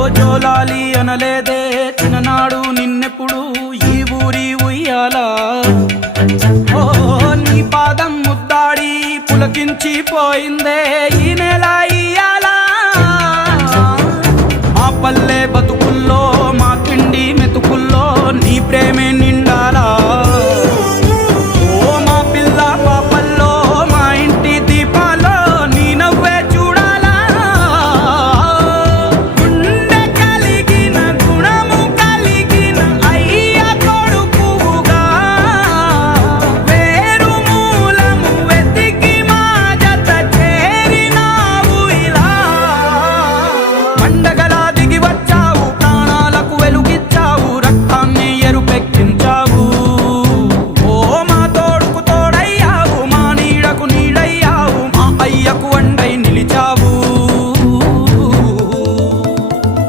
ఓ జోలాలి అనలేదే చిన్ననాడు నిన్నెప్పుడు ఈ ఊరి ఉయ్యాలా ఓ నీ పాదం ముద్దాడి పులకించిపోయిందే ఈ నెల ఇయ్యాల